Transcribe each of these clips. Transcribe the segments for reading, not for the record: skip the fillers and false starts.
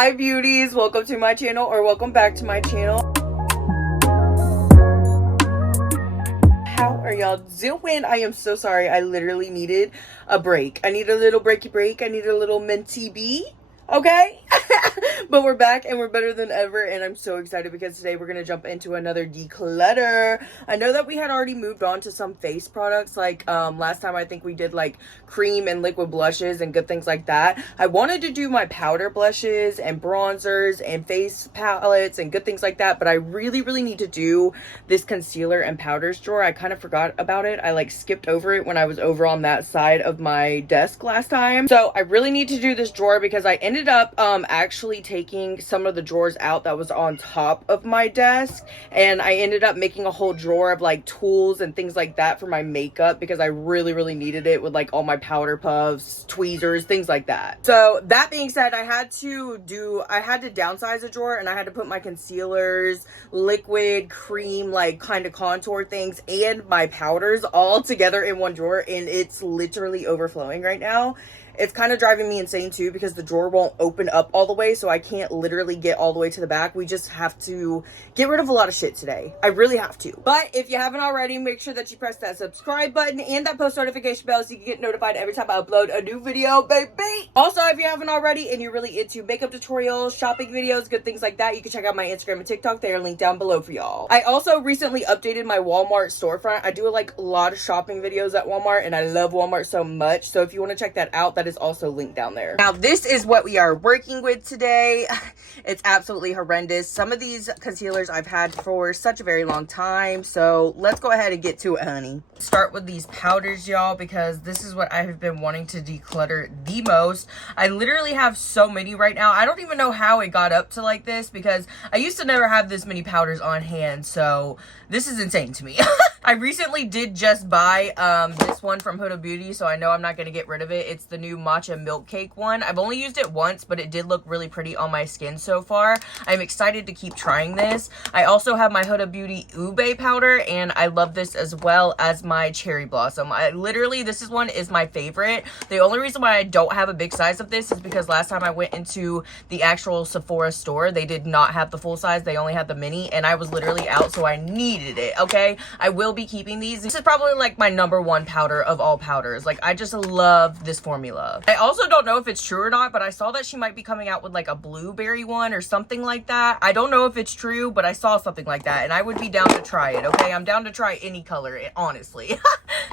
Hi beauties, welcome to my channel, or welcome back to my channel. How are y'all doing? I am so sorry. I literally needed a break. I need a little breaky break. I need a little minty bee. Okay? But we're back and we're better than ever, and I'm so excited because today we're gonna jump into another declutter. I know that we had already moved on to some face products, like last time I think we did like cream and liquid blushes and good things like that. I wanted to do my powder blushes and bronzers and face palettes and good things like that, but I really need to do this concealer and powders drawer. I kind of forgot about it. I like skipped over it when I was over on that side of my desk last time. So I really need to do this drawer because I ended up actually taking some of the drawers out that was on top of my desk, and I ended up making a whole drawer of like tools and things like that for my makeup because I really needed it with like all my powder puffs, tweezers, things like that. So that being said, I had to downsize a drawer, and I had to put my concealers, liquid, cream, like kind of contour things, and my powders all together in one drawer, and it's literally overflowing right now. It's kind of driving me insane too because the drawer won't open up all the way, so I can't literally get all the way to the back. We just have to get rid of a lot of shit today. I really have to. But if you haven't already, make sure that you press that subscribe button and that post notification bell so you can get notified every time I upload a new video, baby. Also, if you haven't already and you're really into makeup tutorials, shopping videos, good things like that, you can check out my Instagram and TikTok. They are linked down below for y'all. I also recently updated my Walmart storefront. I do like a lot of shopping videos at Walmart, and I love Walmart so much. So if you want to check that out, that is also linked down there. Now this is what we are working with today. It's absolutely horrendous. Some of these concealers I've had for such a very long time, so let's go ahead and get to it, honey. Start with these powders, y'all, because this is what I have been wanting to declutter the most. I literally have so many right now. I don't even know how it got up to like this because I used to never have this many powders on hand, so this is insane to me. I recently did just buy this one from Huda Beauty, so I know I'm not going to get rid of it. It's the new matcha milk cake one. I've only used it once, but it did look really pretty on my skin so far. I'm excited to keep trying this. I also have my Huda Beauty Ube powder, and I love this as well as my cherry blossom. This one is my favorite. The only reason why I don't have a big size of this is because last time I went into the actual Sephora store, they did not have the full size. They only had the mini, and I was literally out, so I needed it. Okay, I will be keeping these. This is probably like my #1 powder of all powders. Like, I just love this formula. I also don't know if it's true or not, but I saw that she might be coming out with like a blueberry one or something like that. I don't know if it's true, but I saw something like that, and I would be down to try it. Okay, I'm down to try any color, honestly.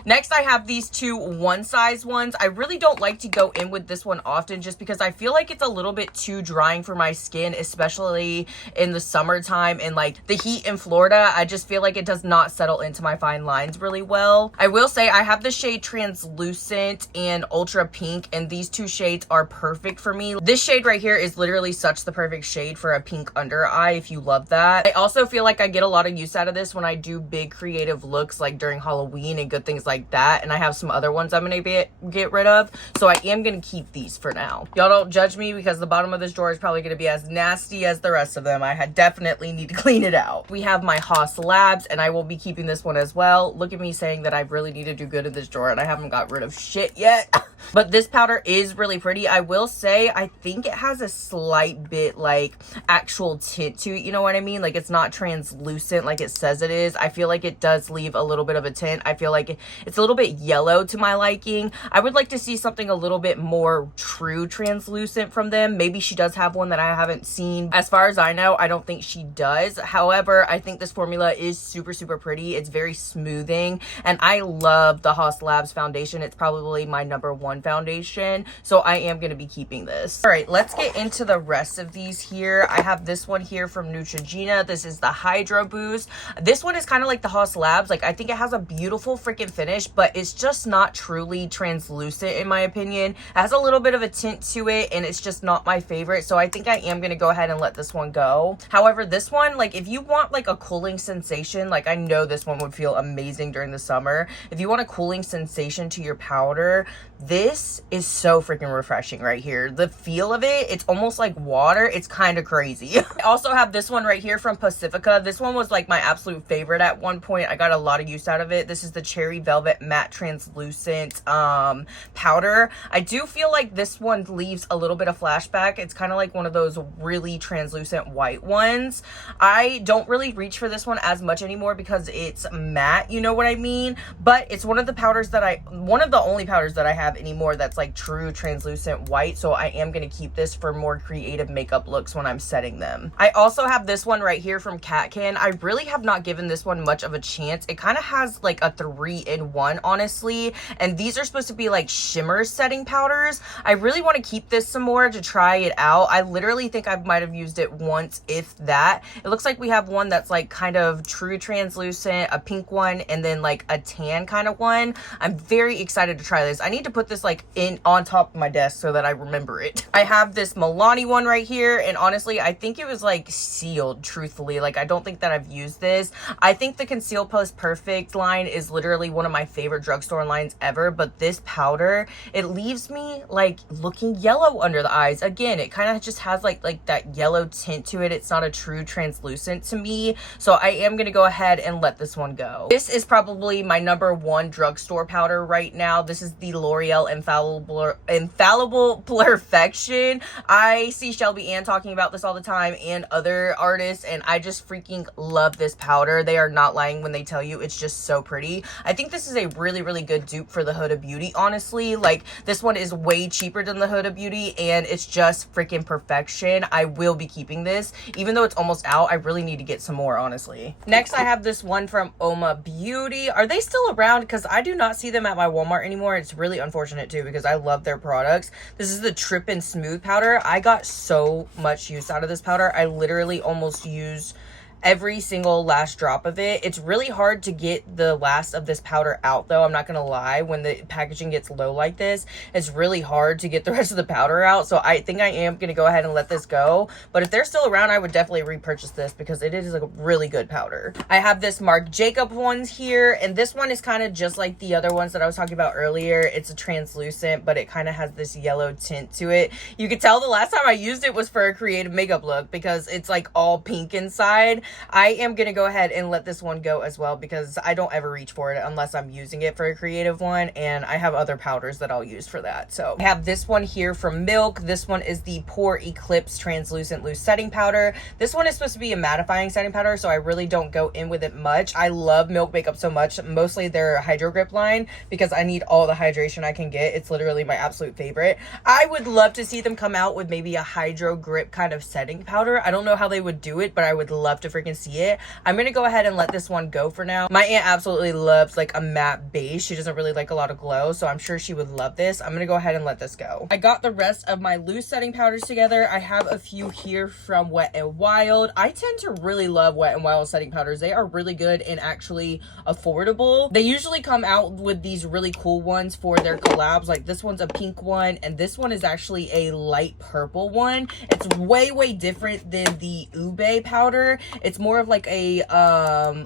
Next, I have these two one size ones. I really don't like to go in with this one often just because I feel like it's a little bit too drying for my skin, especially in the summertime and like the heat in Florida. I just feel like it does not settle into my fine lines really well. I will say I have the shade Translucent and Ultra Pink, and these two shades are perfect for me. This shade right here is literally such the perfect shade for a pink under eye if you love that. I also feel like I get a lot of use out of this when I do big creative looks like during Halloween and good things like that, and I have some other ones I'm gonna get rid of, so I am gonna keep these for now. Y'all don't judge me because the bottom of this drawer is probably gonna be as nasty as the rest of them. I definitely need to clean it out. We have my Haas Labs, and I will be keeping this one as well. Look at me saying that I really need to do good in this drawer, and I haven't got rid of shit yet. But this powder is really pretty. I will say I think it has a slight bit like actual tint to it, you know what I mean? Like, it's not translucent like it says it is. I feel like it does leave a little bit of a tint. I feel like it's a little bit yellow to my liking. I would like to see something a little bit more true translucent from them. Maybe she does have one that I haven't seen. As far as I know, I don't think she does. However, I think this formula is super pretty. It's very smoothing, and I love the Haas Labs foundation. It's probably my #1 foundation, so I am going to be keeping this. All right, let's get into the rest of these here. I have this one here from Neutrogena. This is the Hydro Boost. This one is kind of like the Haas Labs. Like, I think it has a beautiful freaking finish, but it's just not truly translucent in my opinion. It has a little bit of a tint to it, and it's just not my favorite, so I think I am going to go ahead and let this one go. However, this one, like, if you want like a cooling sensation, like, I know this one would feel amazing during the summer. If you want a cooling sensation to your powder, this is so freaking refreshing right here. The feel of it, it's almost like water. It's kind of crazy. I also have this one right here from Pacifica. This one was like my absolute favorite at one point. I got a lot of use out of it. This is the Cherry Velvet Velvet Matte Translucent powder. I do feel like this one leaves a little bit of flashback. It's kind of like one of those really translucent white ones. I don't really reach for this one as much anymore because it's matte, you know what I mean? But it's one of the only powders that I have anymore that's like true translucent white, so I am going to keep this for more creative makeup looks when I'm setting them. I also have this one right here from Catkin. I really have not given this one much of a chance. It kind of has like a 3-in-1, honestly, and these are supposed to be like shimmer setting powders. I really want to keep this some more to try it out. I literally think I might have used it once, if that. It looks like we have one that's like kind of true translucent, a pink one, and then like a tan kind of one. I'm very excited to try this. I need to put this like on top of my desk so that I remember it. I have this Milani one right here, and honestly I think it was like sealed, truthfully. Like I don't think that I've used this. I think the Conceal Plus Perfect line is literally one of my favorite drugstore lines ever, but this powder, it leaves me like looking yellow under the eyes. Again, it kind of just has like that yellow tint to it. It's not a true translucent to me, so I am gonna go ahead and let this one go. This is probably my #1 drugstore powder right now. This is the L'Oreal Infallible Perfection. I see Shelby Ann talking about this all the time and other artists, and I just freaking love this powder. They are not lying when they tell you it's just so pretty. I think this is a really good dupe for the Huda Beauty, honestly. Like this one is way cheaper than the Huda Beauty, and it's just freaking perfection. I will be keeping this even though it's almost out. I really need to get some more, honestly. Next, I have this one from Oma Beauty. Are they still around? Because I do not see them at my Walmart anymore. It's really unfortunate too, because I love their products. This is the Trip and Smooth powder. I got so much use out of this powder. I literally almost use every single last drop of it. It's really hard to get the last of this powder out though, I'm not gonna lie. When the packaging gets low like this, it's really hard to get the rest of the powder out, so I think I am gonna go ahead and let this go. But if they're still around, I would definitely repurchase this because it is like a really good powder. I have this Marc Jacobs ones here, and this one is kind of just like the other ones that I was talking about earlier. It's a translucent, but it kind of has this yellow tint to it. You could tell the last time I used it was for a creative makeup look because it's like all pink inside. I am going to go ahead and let this one go as well because I don't ever reach for it unless I'm using it for a creative one, and I have other powders that I'll use for that. So I have this one here from Milk. This one is the Pore Eclipse Translucent Loose Setting Powder. This one is supposed to be a mattifying setting powder, so I really don't go in with it much. I love Milk makeup so much, mostly their Hydro Grip line, because I need all the hydration I can get. It's literally my absolute favorite. I would love to see them come out with maybe a Hydro Grip kind of setting powder. I don't know how they would do it, but I would love to freaking see it. I'm gonna go ahead and let this one go for now. My aunt absolutely loves like a matte base. She doesn't really like a lot of glow, so I'm sure she would love this. I'm gonna go ahead and let this go. I got the rest of my loose setting powders together. I have a few here from Wet n Wild. I tend to really love Wet n Wild setting powders. They are really good and actually affordable. They usually come out with these really cool ones for their collabs. Like this one's a pink one, and this one is actually a light purple one. It's way different than the Ube powder. It's more of like a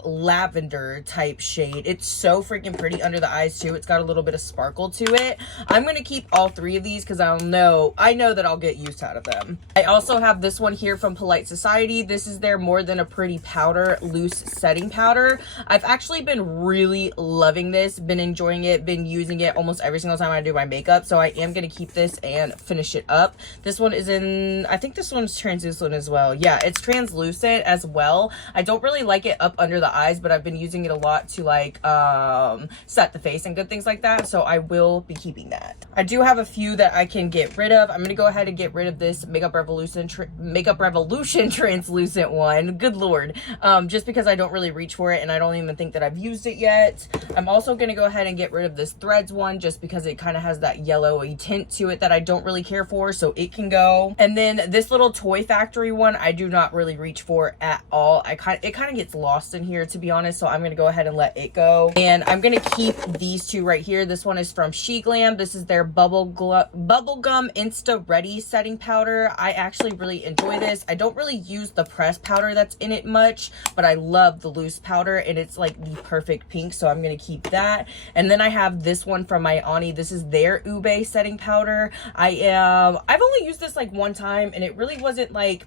lavender type shade. It's so freaking pretty under the eyes too. It's got a little bit of sparkle to it. I'm gonna keep all 3 of these because I know that I'll get use out of them. I also have this one here from Polite Society. This is their More Than a Pretty Powder Loose Setting Powder. I've actually been really loving this, been enjoying it, been using it almost every single time I do my makeup, so I am gonna keep this and finish it up. This one is in, I think this one's translucent as well. Yeah, it's translucent as well. I don't really like it up under the eyes, but I've been using it a lot to like set the face and good things like that, so I will be keeping that. I do have a few that I can get rid of. I'm gonna go ahead and get rid of this Makeup Revolution translucent one. Good lord. Just because I don't really reach for it and I don't even think that I've used it yet. I'm also gonna go ahead and get rid of this Threads one just because it kind of has that yellowy tint to it that I don't really care for, so it can go. And then this little Toy Factory one I do not really reach for at all. it kind of gets lost in here, to be honest, so I'm gonna go ahead and let it go. And I'm gonna keep these 2 right here. This one is from She Glam. This is their Bubblegum Insta Ready setting powder. I actually really enjoy this. I don't really use the pressed powder that's in it much, but I love the loose powder, and it's like the perfect pink, so I'm gonna keep that. And then I have this one from my auntie. This is their Ube setting powder. I've only used this like 1 time, and it really wasn't like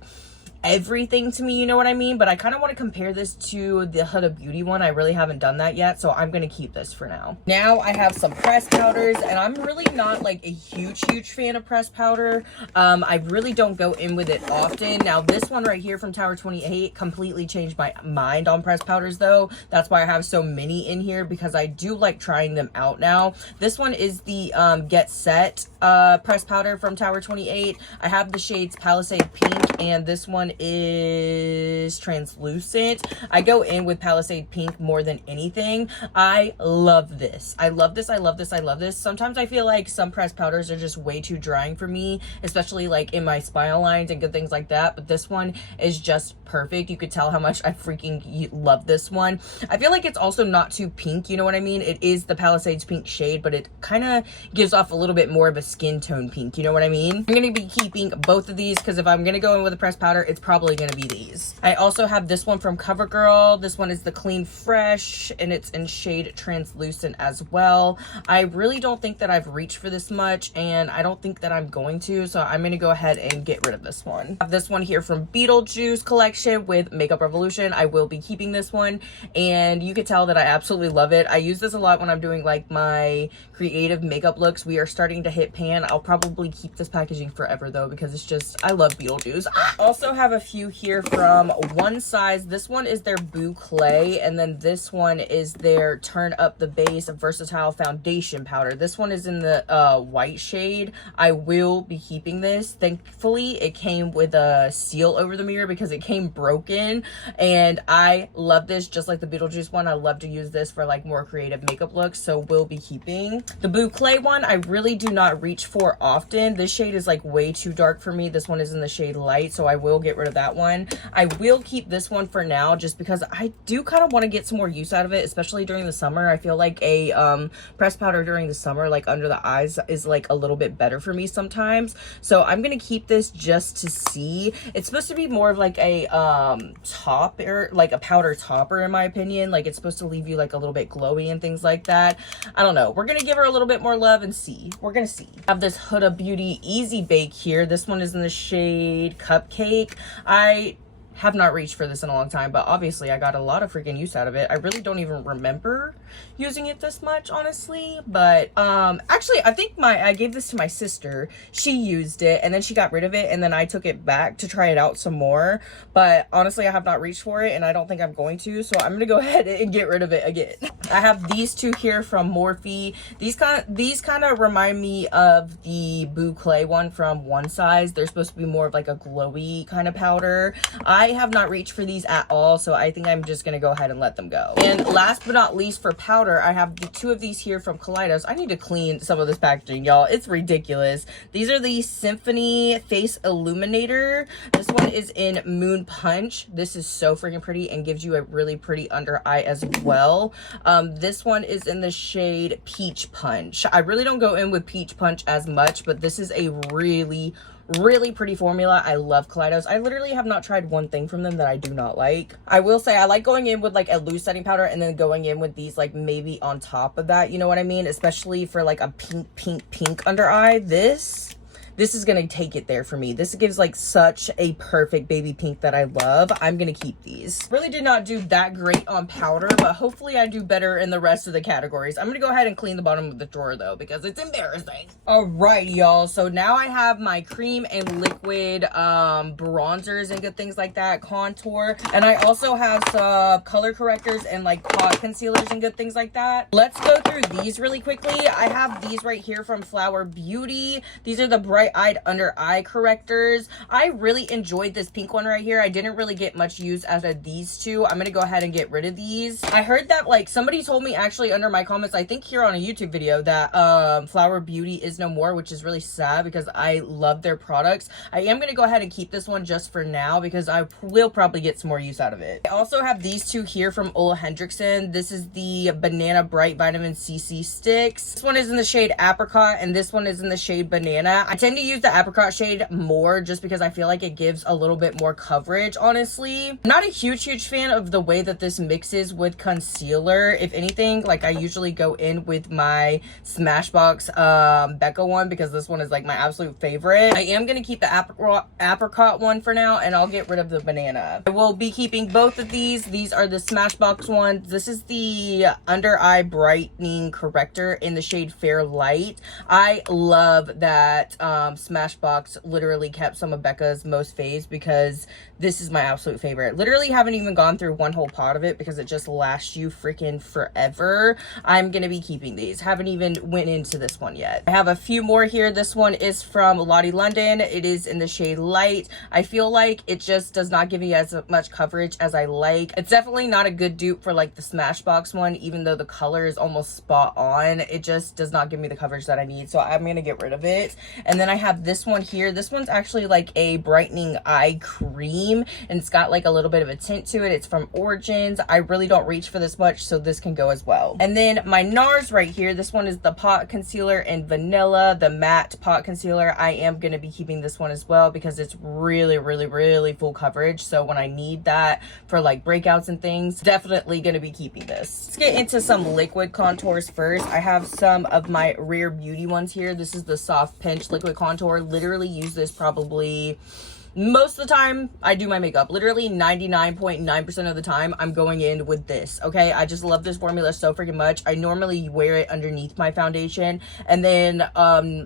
everything to me, you know what I mean? But I kind of want to compare this to the Huda Beauty one. I really haven't done that yet, so I'm gonna keep this for now. Now I have some pressed powders, and I'm really not like a huge fan of pressed powder. I really don't go in with it often. Now this one right here from Tower 28 completely changed my mind on pressed powders though. That's why I have so many in here, because I do like trying them out now. This one is the Get Set pressed powder from Tower 28. I have the shades Palisade Pink, and this one is translucent. I go in with Palisade Pink more than anything. I love this. I love this. I love this. I love this. Sometimes I feel like some pressed powders are just way too drying for me, especially like in my spinal lines and good things like that. But this one is just perfect. You could tell how much I freaking love this one. I feel like it's also not too pink, you know what I mean? It is the Palisades Pink shade, but it kind of gives off a little bit more of a skin tone pink, you know what I mean? I'm going to be keeping both of these, because if I'm going to go in with a pressed powder, it's probably going to be these. I also have this one from CoverGirl. This one is the Clean Fresh, and it's in shade Translucent as well. I really don't think that I've reached for this much, and I don't think that I'm going to, so I'm going to go ahead and get rid of this one. I have this one here from Beetlejuice collection with Makeup Revolution. I will be keeping this one, and you can tell that I absolutely love it. I use this a lot when I'm doing like my creative makeup looks. We are starting to hit pan. I'll probably keep this packaging forever though, because it's just, I love Beetlejuice. I also have a few here from One Size. This one is their Boo Clay, and then this one is their Turn Up the Base Versatile Foundation Powder. This one is in the white shade. I will be keeping this. Thankfully, it came with a seal over the mirror because it came broken, and I love this just like the Beetlejuice one. I love to use this for like more creative makeup looks, so we'll be keeping. The Boo Clay one, I really do not reach for often. This shade is like way too dark for me. This one is in the shade Light, so I will get rid of that one. I will keep this one for now just because I do kind of want to get some more use out of it, especially during the summer. I feel like a pressed powder during the summer, like under the eyes, is like a little bit better for me sometimes. So I'm gonna keep this just to see. It's supposed to be more of like a topper, like a powder topper in my opinion. Like it's supposed to leave you like a little bit glowy and things like that. I don't know. We're gonna give her a little bit more love and see. We're gonna see. I have this Huda Beauty Easy Bake here. This one is in the shade Cupcake. I have not reached for this in a long time, but obviously I got a lot of freaking use out of it. I really don't even remember using it this much, honestly, but actually I think I gave this to my sister. She used it and then she got rid of it, and then I took it back to try it out some more, but honestly I have not reached for it, and I don't think I'm going to, so I'm gonna go ahead and get rid of it again. I have these two here from Morphe. These kind of remind me of the Boo Clay one from One Size. They're supposed to be more of like a glowy kind of powder. I have not reached for these at all, so I think I'm just gonna go ahead and let them go. And last but not least, for powder, I have the two of these here from Kaleidos. I need to clean some of this packaging, y'all. It's ridiculous. These are the Symphony Face Illuminator. This one is in Moon Punch. This is so freaking pretty and gives you a really pretty under eye as well. This one is in the shade Peach Punch. I really don't go in with Peach Punch as much, but this is a really pretty formula. I love Kaleidos. I literally have not tried one thing from them that I do not like. I will say I like going in with like a loose setting powder and then going in with these like maybe on top of that, you know what I mean? Especially for like a pink under eye. This is gonna take it there for me. This gives like such a perfect baby pink that I love. I'm gonna keep these. Really did not do that great on powder, but hopefully I do better in the rest of the categories. I'm gonna go ahead and clean the bottom of the drawer though, because it's embarrassing. All right, y'all. So now I have my cream and liquid bronzers and good things like that, contour. And I also have some color correctors and like pot concealers and good things like that. Let's go through these really quickly. I have these right here from Flower Beauty. These are the Bright-Eyed Under Eye Correctors. I really enjoyed this pink one right here. I didn't really get much use out of these two. I'm gonna go ahead and get rid of these. I heard that like somebody told me actually under my comments, I think here on a YouTube video, that Flower Beauty is no more, which is really sad because I love their products. I am gonna go ahead and keep this one just for now because I will probably get some more use out of it. I also have these two here from Ole Hendrickson. This is the Banana Bright Vitamin CC Sticks. This one is in the shade Apricot and this one is in the shade Banana. I tend tend to use the apricot shade more just because I feel like it gives a little bit more coverage, honestly. I'm not a huge fan of the way that this mixes with concealer. If anything, like I usually go in with my Smashbox Becca one because this one is like my absolute favorite. I am going to keep the apricot one for now, and I'll get rid of the banana. I will be keeping both of these. These are the Smashbox ones. This is the under eye brightening corrector in the shade Fair Light. I love that Smashbox literally kept some of Becca's most faves because this is my absolute favorite. Literally haven't even gone through one whole pot of it because it just lasts you freaking forever. I'm gonna be keeping these. Haven't even went into this one yet. I have a few more here. This one is from Lottie London. It is in the shade Light. I feel like it just does not give me as much coverage as I like. It's definitely not a good dupe for like the Smashbox one, even though the color is almost spot on. It just does not give me the coverage that I need, so I'm gonna get rid of it. And then I have this one here. This one's actually like a brightening eye cream, and it's got like a little bit of a tint to it. It's from Origins. I really don't reach for this much, so this can go as well. And then my NARS right here, this one is the pot concealer in vanilla, the matte pot concealer. I am going to be keeping this one as well because it's really full coverage, so when I need that for like breakouts and things, definitely going to be keeping this. Let's get into some liquid contours first. I have some of my Rare Beauty ones here. This is the Soft Pinch liquid contour. Literally use this probably most of the time I do my makeup. Literally 99.9% of the time I'm going in with this, okay? I just love this formula so freaking much. I normally wear it underneath my foundation, and then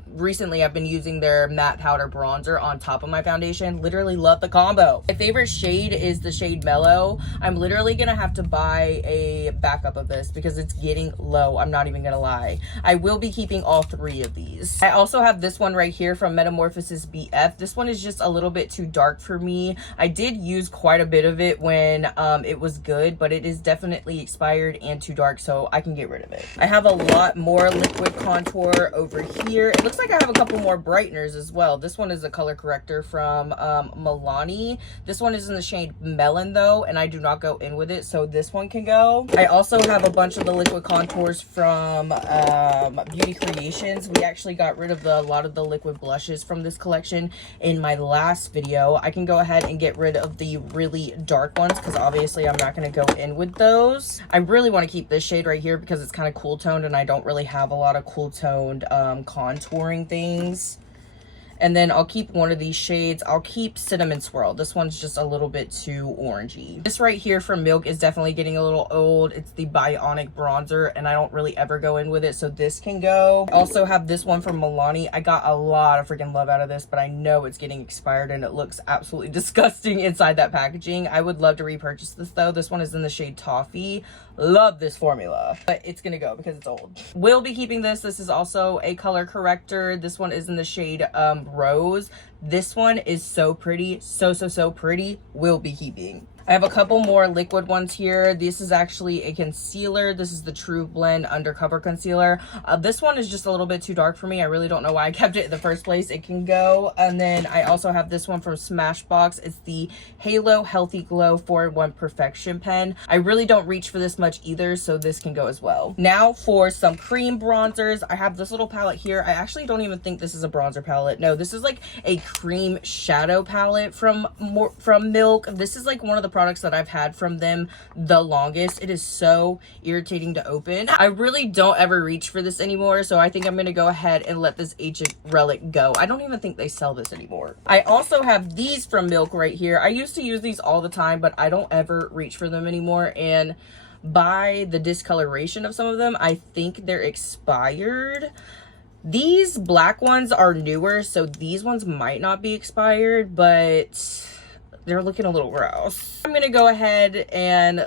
recently I've been using their matte powder bronzer on top of my foundation. Literally love the combo. My favorite shade is the shade Mellow. I'm literally gonna have to buy a backup of this because it's getting low. I'm not even gonna lie. I will be keeping all three of these. I also have this one right here from Metamorphosis BF. This one is just a little bit too dark for me. I did use quite a bit of it when it was good, but it is definitely expired and too dark, so I can get rid of it. I have a lot more liquid contour over here. It looks like I have a couple more brighteners as well. This one is a color corrector from Milani. This one is in the shade Melon though, and I do not go in with it, so this one can go. I also have a bunch of the liquid contours from Beauty Creations. We actually got rid of a lot of the liquid blushes from this collection in my last video. I can go ahead and get rid of the really dark ones because obviously I'm not going to go in with those. I really want to keep this shade right here because it's kind of cool toned, and I don't really have a lot of cool toned contouring things. And then I'll keep one of these shades. I'll keep Cinnamon Swirl. This one's just a little bit too orangey. This right here from Milk is definitely getting a little old. It's the Bionic Bronzer, and I don't really ever go in with it, so this can go. I also have this one from Milani. I got a lot of freaking love out of this, but I know it's getting expired, and it looks absolutely disgusting inside that packaging. I would love to repurchase this, though. This one is in the shade Toffee. Love this formula, but it's gonna go because it's old. Will be keeping this. This is also a color corrector. This one is in the shade Rose. This one is so pretty, so pretty. Will be keeping. I have a couple more liquid ones here. This is actually a concealer. This is the True Blend Undercover Concealer. This one is just a little bit too dark for me. I really don't know why I kept it in the first place. It can go. And then I also have this one from Smashbox. It's the Halo Healthy Glow 4-in-1 Perfection Pen. I really don't reach for this much either, so this can go as well. Now for some cream bronzers. I have this little palette here. I actually don't even think this is a bronzer palette. No, this is like a cream shadow palette from Milk. This is like one of the products that I've had from them the longest. It is so irritating to open. I really don't ever reach for this anymore, so I think I'm gonna go ahead and let this Ancient Relic go. I don't even think they sell this anymore. I also have these from Milk right here. I used to use these all the time, but I don't ever reach for them anymore, and by the discoloration of some of them, I think they're expired. These black ones are newer, so these ones might not be expired, but they're looking a little gross. I'm gonna go ahead and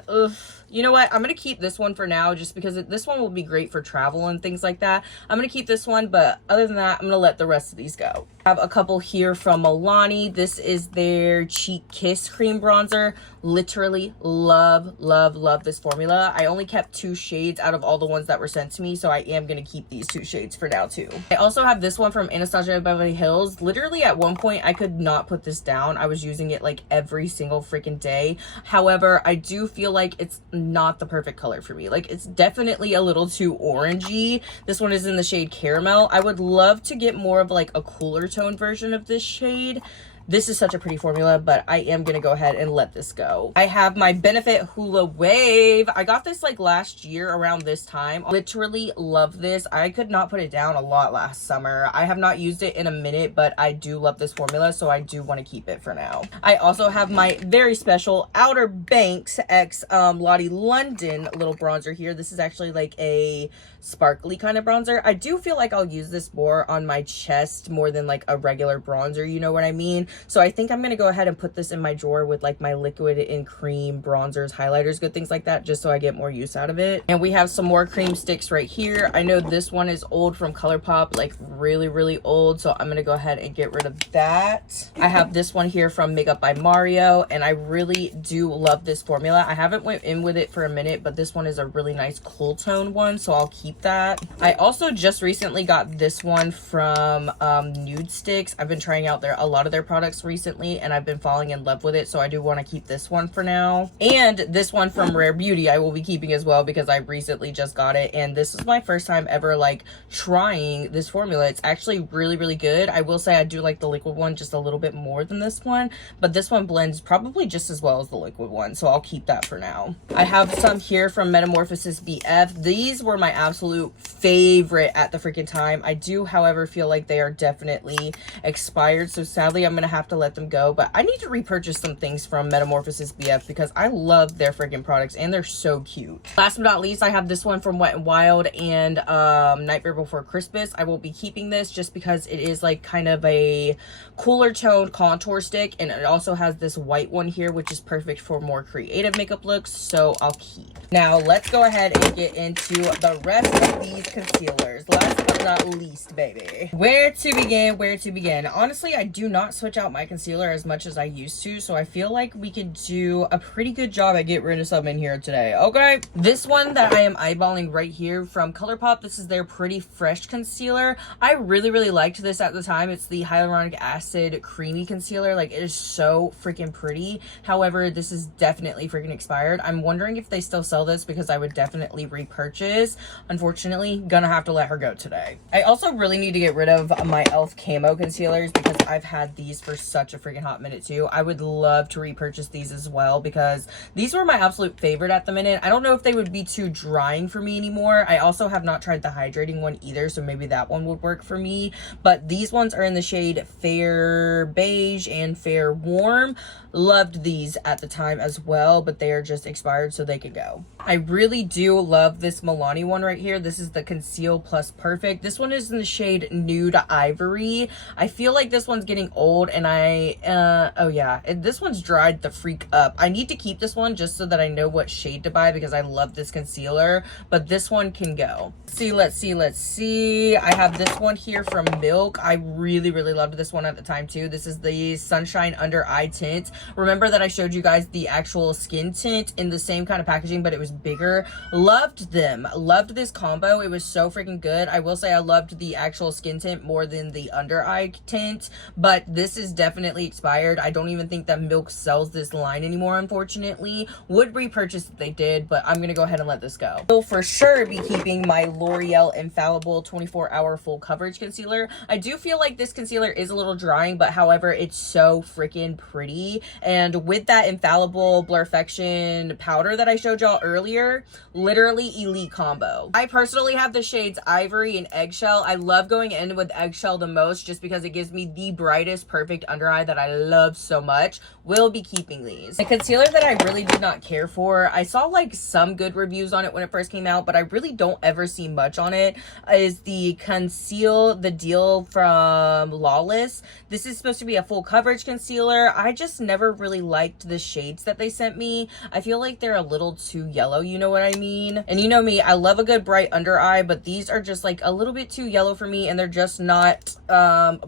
you know what, I'm gonna keep this one for now just because this one will be great for travel and things like that. I'm gonna keep this one, but other than that, I'm gonna let the rest of these go. I have a couple here from Milani. This is their Cheek Kiss cream bronzer. Literally love this formula. I only kept 2 shades out of all the ones that were sent to me, so I am gonna keep these 2 shades for now too. I also have this one from Anastasia Beverly Hills. Literally at one point I could not put this down. I was using it like every single freaking day. However, I do feel like it's not the perfect color for me. Like, it's definitely a little too orangey. This one is in the shade Caramel. I would love to get more of like a cooler tone version of this shade. This is such a pretty formula, but I am going to go ahead and let this go. I have my Benefit Hula Wave. I got this like last year around this time. Literally love this. I could not put it down a lot last summer. I have not used it in a minute, but I do love this formula, so I do want to keep it for now. I also have my very special Outer Banks X Lottie London little bronzer here. This is actually like a sparkly kind of bronzer. I do feel like I'll use this more on my chest more than like a regular bronzer, you know what I mean? So I think I'm going to go ahead and put this in my drawer with like my liquid and cream bronzers, highlighters, good things like that, just so I get more use out of it. And we have some more cream sticks right here. I know this one is old from ColourPop, like really old, so I'm going to go ahead and get rid of that. I have this one here from Makeup by Mario, and I really do love this formula. I haven't went in with it for a minute, but this one is a really nice cool tone one, so I'll keep that. I also just recently got this one from Nude Sticks. I've been trying out a lot of their products recently, and I've been falling in love with it, so I do want to keep this one for now. And this one from Rare Beauty I will be keeping as well, because I recently just got it, and this is my first time ever like trying this formula. It's actually really good. I will say I do like the liquid one just a little bit more than this one, but this one blends probably just as well as the liquid one, so I'll keep that for now. I have some here from Metamorphosis BF. These were my absolute favorite at the freaking time. I do, however, feel like they are definitely expired, so sadly I'm gonna have to let them go, but I need to repurchase some things from Metamorphosis BF because I love their freaking products and they're so cute. Last but not least, I have this one from Wet n Wild and Nightmare Before Christmas. I won't be keeping this just because it is like kind of a cooler toned contour stick, and it also has this white one here, which is perfect for more creative makeup looks, so I'll keep. Now let's go ahead and get into the rest of these concealers. Last but not least, baby. Where to begin? Honestly, I do not switch out my concealer as much as I used to, so I feel like we could do a pretty good job at getting rid of some in here today, okay? This one that I am eyeballing right here from ColourPop, this is their Pretty Fresh concealer. I really liked this at the time. It's the hyaluronic acid creamy concealer. Like, it is so freaking pretty. However, this is definitely freaking expired. I'm wondering if they still sell this, because I would definitely repurchase. Unfortunately, gonna have to let her go today. I also really need to get rid of my e.l.f. camo concealers, because I've had these for such a freaking hot minute too. I would love to repurchase these as well, because these were my absolute favorite at the minute. I don't know if they would be too drying for me anymore. I also have not tried the hydrating one either, so maybe that one would work for me. But these ones are in the shade Fair Beige and Fair Warm. Loved these at the time as well, but they are just expired, so they can go. I really do love this Milani one right here. This is the Conceal Plus Perfect. This one is in the shade Nude Ivory. I feel like this one's getting old, and oh yeah, this one's dried the freak up. I need to keep this one just so that I know what shade to buy, because I love this concealer, but this one can go. Let's see. I have this one here from Milk. I really loved this one at the time too. This is the Sunshine Under Eye Tint. Remember that I showed you guys the actual skin tint in the same kind of packaging, but it was bigger. Loved them. Loved this combo. It was so freaking good. I will say I loved the actual skin tint more than the under eye tint, but this is definitely expired. I don't even think that Milk sells this line anymore, unfortunately. Would repurchase if they did, but I'm gonna go ahead and let this go. Will for sure be keeping my L'Oreal Infallible 24-hour full coverage concealer. I do feel like this concealer is a little drying, but however, it's so freaking pretty. And with that Infallible Blurfection powder that I showed y'all earlier, literally elite combo. I personally have the shades Ivory and Eggshell. I love going in with Eggshell the most, just because it gives me the brightest perfect under eye that I love so much. Will be keeping these. The concealer that I really did not care for, I saw like some good reviews on it when it first came out, but I really don't ever see much on it, is the Conceal the Deal from Lawless. This is supposed to be a full coverage concealer. I just never really liked the shades that they sent me. I feel like they're a little too yellow, you know what I mean? And you know me, I love a good bright under eye, but these are just like a little bit too yellow for me, and they're just not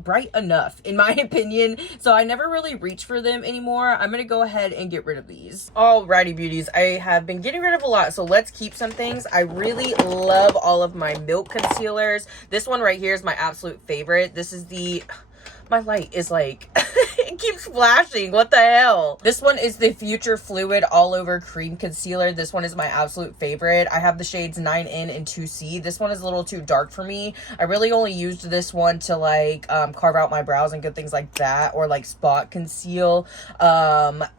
bright enough in my opinion, so I never really reach for them anymore. I'm gonna go ahead and get rid of these. Alrighty beauties, I have been getting rid of a lot, so let's keep some things. I really love all of my Milk concealers. This one right here is my absolute favorite. This is the My light is like, it keeps flashing. What the hell? This one is the Future Fluid All Over Cream Concealer. This one is my absolute favorite. I have the shades 9N and 2C. This one is a little too dark for me. I really only used this one to like carve out my brows and good things like that, or like spot conceal.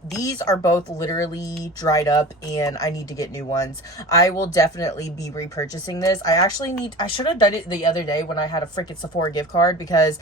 These are both literally dried up and I need to get new ones. I will definitely be repurchasing this. I should have done it the other day when I had a freaking Sephora gift card, because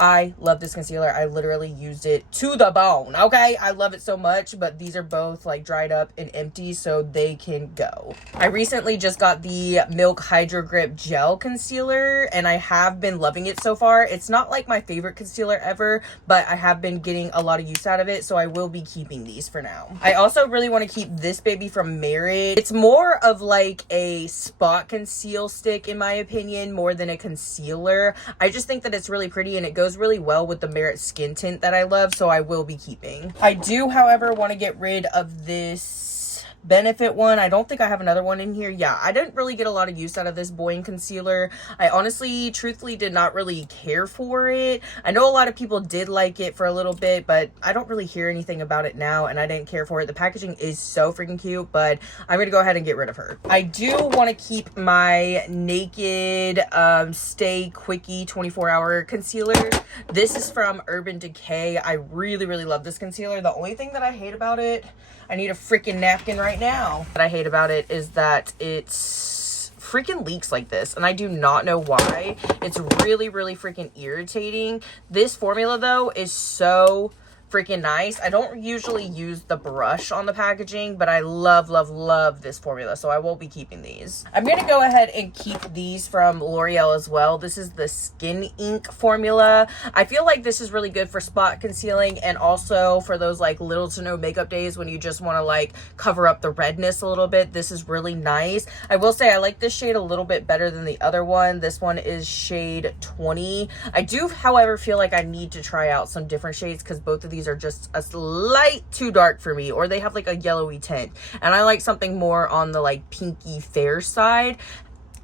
I love this concealer. I literally used it to the bone, okay? I love it so much, but these are both like dried up and empty, so they can go. I recently just got the Milk Hydro Grip Gel Concealer, and I have been loving it so far. It's not like my favorite concealer ever, but I have been getting a lot of use out of it, so I will be keeping these for now. I also really want to keep this baby from Merit. It's more of like a spot conceal stick, in my opinion, more than a concealer. I just think that it's really pretty, and it goes really well with the Merit skin tint that I love, so I will be keeping. I do, however, want to get rid of this Benefit one. I don't think I have another one in here. Yeah, I didn't really get a lot of use out of this Boying concealer. I honestly, truthfully, did not really care for it. I know a lot of people did like it for a little bit, but I don't really hear anything about it now, and I didn't care for it. The packaging is so freaking cute, but I'm gonna go ahead and get rid of her. I do want to keep my Naked Stay Quickie 24-hour concealer. This is from Urban Decay. I really, really love this concealer. The only thing that I hate about it, I need a freaking napkin right now. What I hate about it is that it's freaking leaks like this, and I do not know why. It's really, really freaking irritating. This formula though is so freaking nice. I don't usually use the brush on the packaging, but I love, love, love this formula, so I will be keeping these. I'm gonna go ahead and keep these from L'Oreal as well. This is the Skin Ink formula. I feel like this is really good for spot concealing, and also for those like little to no makeup days when you just want to like cover up the redness a little bit. This is really nice. I will say I like this shade a little bit better than the other one. This one is shade 20. I do, however, feel like I need to try out some different shades, because both of these are just a slight too dark for me, or they have like a yellowy tint, and I like something more on the like pinky fair side.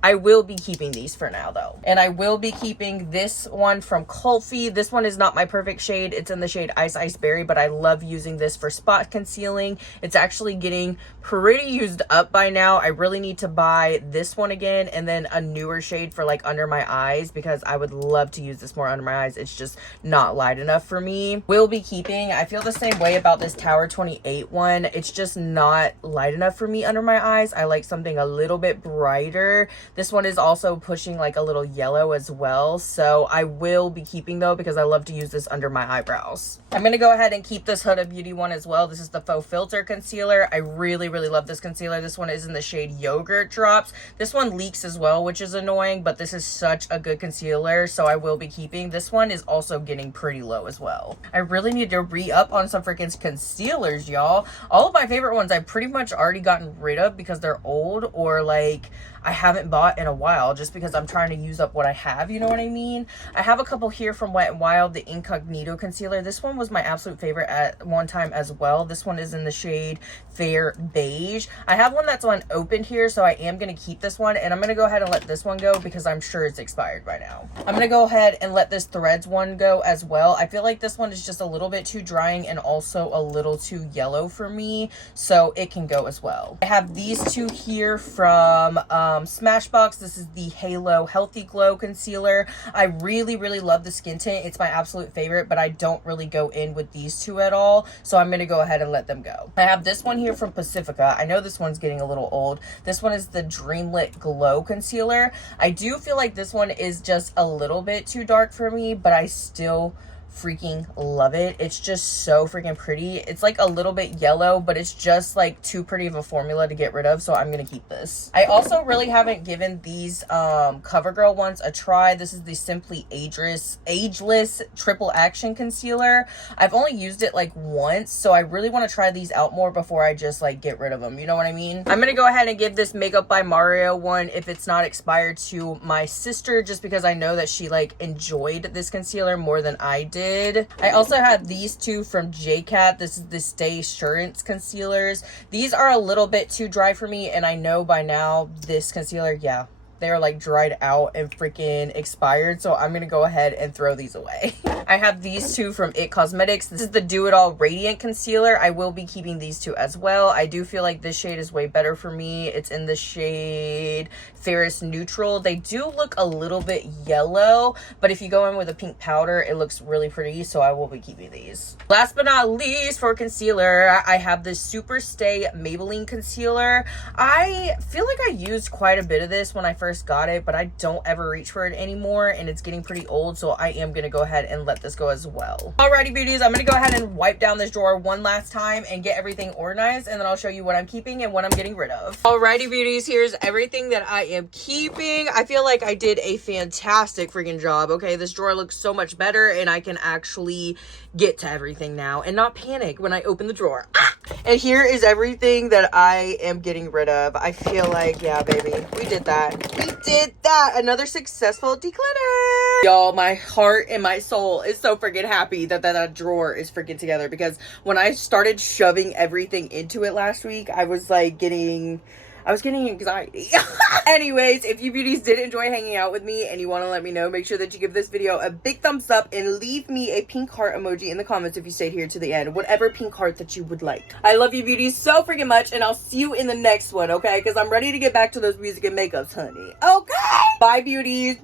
I will be keeping these for now though. And I will be keeping this one from Kulfi. This one is not my perfect shade. It's in the shade Ice Ice Berry, but I love using this for spot concealing. It's actually getting pretty used up by now. I really need to buy this one again, and then a newer shade for like under my eyes, because I would love to use this more under my eyes. It's just not light enough for me. Will be keeping. I feel the same way about this Tower 28 one. It's just not light enough for me under my eyes. I like something a little bit brighter. This one is also pushing like a little yellow as well, so I will be keeping though, because I love to use this under my eyebrows. I'm gonna go ahead and keep this Huda Beauty one as well. This is the Faux Filter Concealer. I really, really love this concealer. This one is in the shade Yogurt Drops. This one leaks as well, which is annoying, but this is such a good concealer, so I will be keeping. This one is also getting pretty low as well. I really need to re-up on some freaking concealers, y'all. All of my favorite ones I've pretty much already gotten rid of because they're old, or like I haven't bought in a while, just because I'm trying to use up what I have, you know what I mean? I have a couple here from Wet n Wild, the Incognito Concealer. This one was my absolute favorite at one time as well. This one is in the shade Fair Beige. I have one that's unopened here, so I am going to keep this one, and I'm going to go ahead and let this one go because I'm sure it's expired by now. I'm going to go ahead and let this Threads one go as well. I feel like this one is just a little bit too drying and also a little too yellow for me, so it can go as well. I have these two here from Smashbox. This is the Halo Healthy Glow Concealer. I really, really love the skin tint. It's my absolute favorite, but I don't really go in with these two at all, so I'm going to go ahead and let them go. I have this one here from Pacifica. I know this one's getting a little old. This one is the Dreamlit Glow Concealer. I do feel like this one is just a little bit too dark for me, but I still freaking love it. It's just so freaking pretty. It's like a little bit yellow, but it's just like too pretty of a formula to get rid of, so I'm gonna keep this. I also really haven't given these CoverGirl ones a try. This is the Simply Ageless Triple Action Concealer. I've only used it like once, so I really want to try these out more before I just like get rid of them, you know what I mean? I'm gonna go ahead and give this Makeup by Mario one, if it's not expired, to my sister, just because I know that she like enjoyed this concealer more than I did. I also have these two from JCat. This is the Stay Assurance Concealers. These are a little bit too dry for me, and I know by now this concealer, yeah, they're like dried out and freaking expired. So I'm gonna go ahead and throw these away. I have these two from It Cosmetics. This is the Do It All Radiant Concealer. I will be keeping these two as well. I do feel like this shade is way better for me. It's in the shade Ferrous Neutral. They do look a little bit yellow, but if you go in with a pink powder, it looks really pretty. So I will be keeping these. Last but not least, for concealer, I have this Super Stay Maybelline concealer. I feel like I used quite a bit of this when I first got it, but I don't ever reach for it anymore, and it's getting pretty old, so I am gonna go ahead and let this go as well. Alrighty, beauties, I'm gonna go ahead and wipe down this drawer one last time and get everything organized, and then I'll show you what I'm keeping and what I'm getting rid of. Alrighty, beauties, here's everything that I am keeping. I feel like I did a fantastic freaking job. Okay, this drawer looks so much better, and I can actually get to everything now and not panic when I open the drawer. And here is everything that I am getting rid of. I feel like, yeah, baby, we did that. We did that. Another successful declutter. Y'all, my heart and my soul is so freaking happy that drawer is freaking together, because when I started shoving everything into it last week, I was like getting anxiety. Anyways, if you beauties did enjoy hanging out with me and you want to let me know, make sure that you give this video a big thumbs up and leave me a pink heart emoji in the comments if you stayed here to the end. Whatever pink heart that you would like. I love you beauties so freaking much, and I'll see you in the next one, okay? Because I'm ready to get back to those music and makeups, honey. Okay? Bye, beauties.